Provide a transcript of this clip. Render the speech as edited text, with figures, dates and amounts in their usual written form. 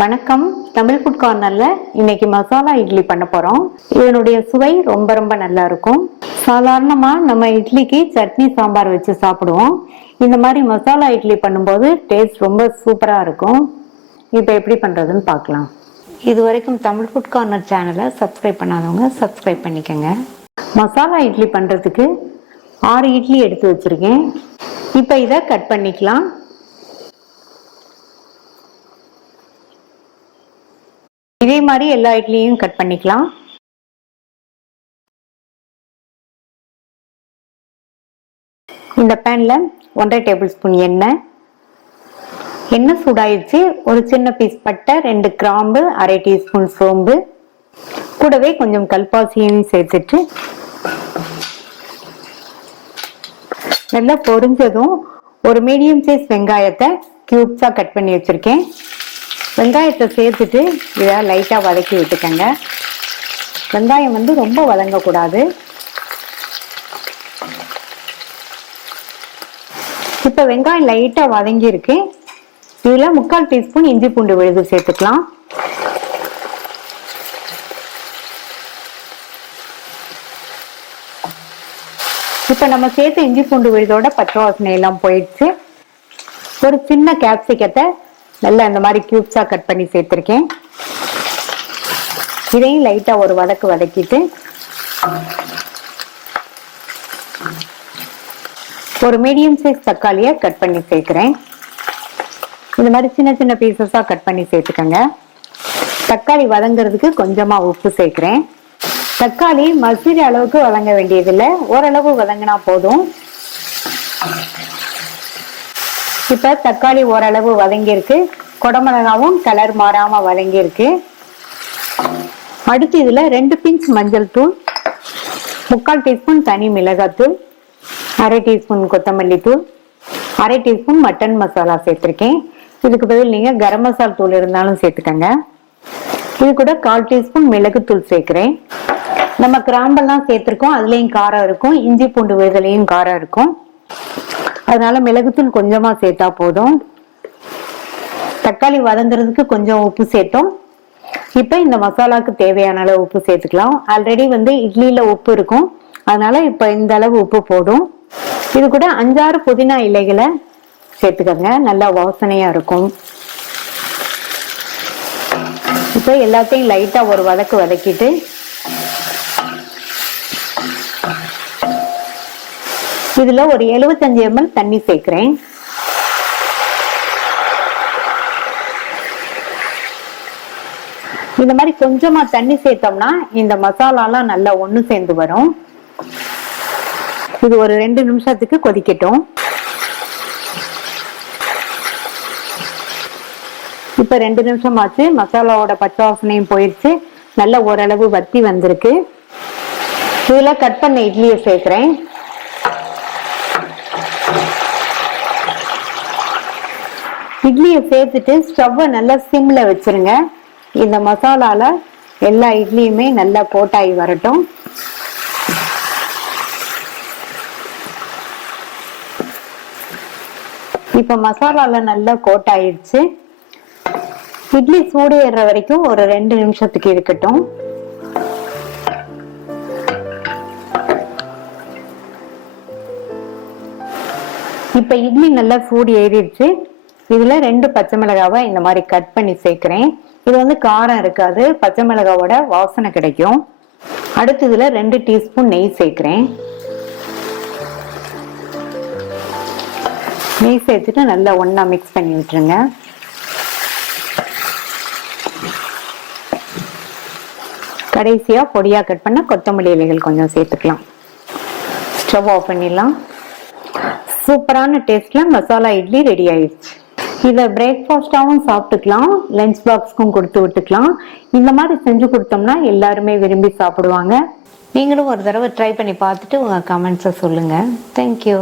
வணக்கம். தமிழ் ஃபுட் கார்னர்ல இன்னைக்கு மசாலா இட்லி பண்ண போறோம். இதனுடைய சுவை ரொம்ப ரொம்ப நல்லா இருக்கும். சாதாரணமா நம்ம இட்லிக்கு சட்னி சாம்பார் வச்சு சாப்பிடுவோம். இந்த மாதிரி மசாலா இட்லி பண்ணும்போது டேஸ்ட் ரொம்ப சூப்பரா இருக்கும். இப்போ எப்படி பண்றதுன்னு பார்க்கலாம். இது வரைக்கும் தமிழ் ஃபுட் கார்னர் சேனலை சப்ஸ்கிரைப் பண்ணாதவங்க சப்ஸ்கிரைப் பண்ணிக்கோங்க. மசாலா இட்லி பண்றதுக்கு 6 இட்லி எடுத்து வச்சிருக்கேன். இப்போ இதை கட் பண்ணிக்கலாம். இதே மாதிரி எல்லா இட்லியும் கட் பண்ணிக்கலாம். இந்த பேன்ல 1.5 டேபிள் ஸ்பூன் எண்ணெய் சூடாயிருச்சு. ஒரு சின்ன பீஸ் பட்டை, 2 கிராம்பு, 1/2 டீஸ்பூன் சோம்பு, கூடவே கொஞ்சம் கல்பாசியும் சேர்த்துட்டு நல்லா பொரிஞ்சதும் ஒரு மீடியம் சைஸ் வெங்காயத்தை கியூப்ஸா கட் பண்ணி வச்சிருக்கேன். வெங்காயத்தை சேர்த்துட்டு இதை லைட்டா வதக்கி விட்டுக்கங்க. வெங்காயம் ரொம்ப வதங்கக்கூடாது. இப்ப வெங்காயம் லைட்டா வதங்கி இருக்கு. இதுல 3/4 டீஸ்பூன் இஞ்சி பூண்டு விழுது சேர்த்துக்கலாம். இப்ப நம்ம சேர்த்த இஞ்சி பூண்டு விழுதோட பச்சை வாசனை எல்லாம் போயிடுச்சு. ஒரு சின்ன கேப்சிகத்தை நல்லா இந்த மாதிரி கியூப்ஸா கட் பண்ணி சேர்த்திருக்கேன். இதையும் லைட்டா ஒரு வதக்கிட்டு ஒரு மீடியம் சைஸ் தக்காளியை கட் பண்ணி சேர்க்கிறேன். இந்த மாதிரி சின்ன சின்ன பீசஸா கட் பண்ணி சேர்த்துக்கங்க. தக்காளி வதங்கிறதுக்கு கொஞ்சமா உப்பு சேர்க்கிறேன். தக்காளி மசிற அளவுக்கு வதங்க வேண்டியதில்லை, ஓரளவு வதங்கினா போதும். இப்ப தக்காளி ஓரளவு வதங்கியிருக்கு. குடமிளகாவும் கலர் மாறாம வதங்கியிருக்கு. அடுத்து இதுல 2 பிஞ்ச் மஞ்சள் தூள், 3/4 டீஸ்பூன் தனி மிளகாத்தூள், 1/2 டீஸ்பூன் கொத்தமல்லி தூள், 1/2 டீஸ்பூன் மட்டன் மசாலா சேர்த்திருக்கேன். இதுக்கு பதில் நீங்க கரம் மசாலா தூள் இருந்தாலும் சேர்த்துக்கங்க. இது கூட 1/4 டீஸ்பூன் மிளகுத்தூள் சேர்க்கிறேன். நம்ம கிராம்பெல்லாம் சேர்த்திருக்கோம், அதுலயும் காரம் இருக்கும். இஞ்சி பூண்டு விழுதுலயும் காரம் இருக்கும். அதனால மிளகுத்தூள் கொஞ்சமா சேர்த்தா போதும். தக்காளி வதங்குறதுக்கு கொஞ்சம் உப்பு சேர்த்தோம். இப்ப இந்த மசாலாக்கு தேவையான அளவு உப்பு சேர்த்துக்கலாம். ஆல்ரெடி இட்லியில உப்பு இருக்கும், அதனால இப்ப இந்த அளவு உப்பு போடும். இது கூட 5-6 புதினா இலைகளை சேர்த்துக்கங்க, நல்லா வாசனையா இருக்கும். இப்ப எல்லாத்தையும் லைட்டா ஒரு வதக்கிட்டு இதுல ஒரு 75 ml தண்ணி சேர்க்கிறேன். இந்த மாதிரி கொஞ்சமா தண்ணி சேர்த்தோம்னா இந்த மசாலாலாம் நல்லா ஒண்ணு சேர்ந்து வரும். இது ஒரு 2 நிமிஷத்துக்கு கொதிக்கட்டும். இப்ப 2 நிமிஷம் ஆச்சு. மசாலாவோட பச்சை வாசனையும் போயிடுச்சு. நல்ல ஓரளவு வத்தி வந்திருக்கு. இதுல கட் பண்ண இட்லியை சேர்க்கிறேன். இட்லியை சேர்த்துட்டு ஸ்டவ்வை நல்லா சிம்ல வச்சிருங்க. இந்த மசாலால எல்லா இட்லியுமே நல்லா கோட்டாகி வரட்டும். இப்ப மசாலால நல்லா கோட்டாயிடுச்சு. இட்லி சூடு ஏறுற வரைக்கும் ஒரு 2 நிமிஷத்துக்கு இருக்கட்டும். இப்ப இட்லி நல்லா சூடு ஏறிடுச்சு. இதுல 2 பச்சை மிளகாவை இந்த மாதிரி கட் பண்ணி சேர்க்கிறேன். இது காரம் இருக்காது, பச்சை மிளகாவோட வாசனை கிடைக்கும். அடுத்து இதுல 2 டீஸ்பூன் நெய் சேர்க்கிறேன். நெய் சேர்த்துட்டு நல்லா ஒண்ணா மிக்ஸ் பண்ணி விட்டுருங்க. கடைசியா பொடியா கட் பண்ண கொத்தமல்லி இலைகள் கொஞ்சம் சேர்த்துக்கலாம். ஸ்டவ் ஆஃப் பண்ணிடலாம். சூப்பரான டேஸ்ட்ல மசாலா இட்லி ரெடி ஆயிடுச்சு. இதை பிரேக்ஃபாஸ்டாவும் சாப்பிட்டுக்கலாம், லஞ்ச் பாக்ஸ்க்கும் கொடுத்து விட்டுக்கலாம். இந்த மாதிரி செஞ்சு கொடுத்தோம்னா எல்லாருமே விரும்பி சாப்பிடுவாங்க. நீங்களும் ஒரு தடவை ட்ரை பண்ணி பார்த்துட்டு உங்க கமெண்ட்ஸை சொல்லுங்க. தேங்க்யூ.